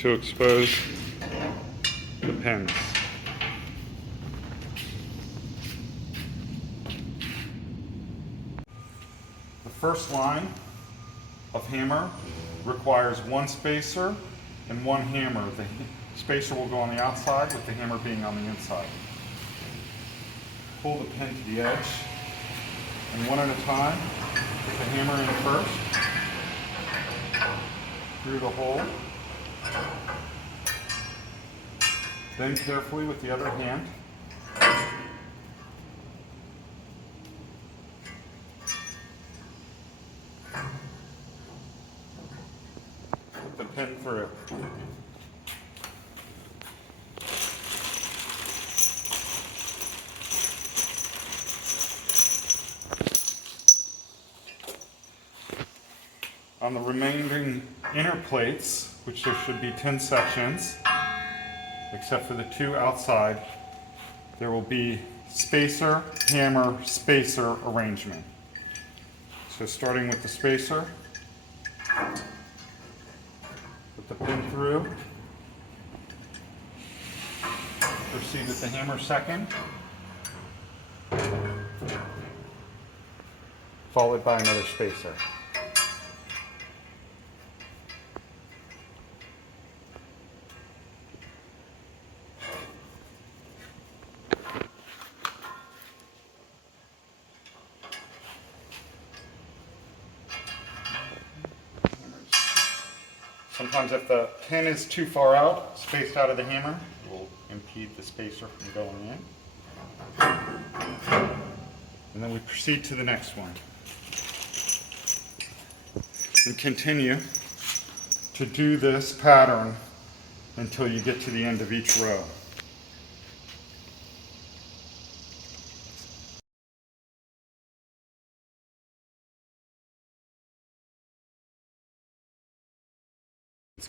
to expose the pins. The first line of hammer requires one spacer and one hammer. The spacer will go on the outside with the hammer being on the inside. Pull the pin to the edge, and one at a time, put the hammer in first, through the hole, then carefully with the other hand, put the pin through. On the remaining inner plates, which there should be 10 sections, except for the two outside, there will be spacer, hammer, spacer arrangement. So starting with the spacer, put the pin through, proceed with the hammer second, followed by another spacer. Sometimes if the pin is too far out, spaced out of the hammer, it will impede the spacer from going in. And then we proceed to the next one. And continue to do this pattern until you get to the end of each row.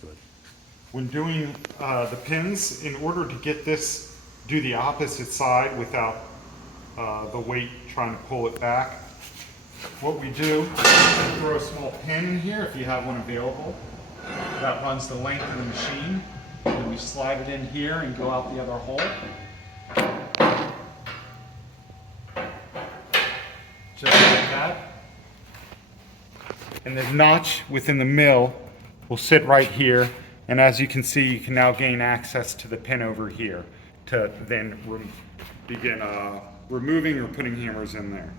Good. When doing the pins, in order to get this, do the opposite side without the weight trying to pull it back, what we do is throw a small pin in here if you have one available. That runs the length of the machine. And we slide it in here and go out the other hole. Just like that. And the notch within the mill will sit right here, and as you can see, you can now gain access to the pin over here to then begin removing or putting hammers in there.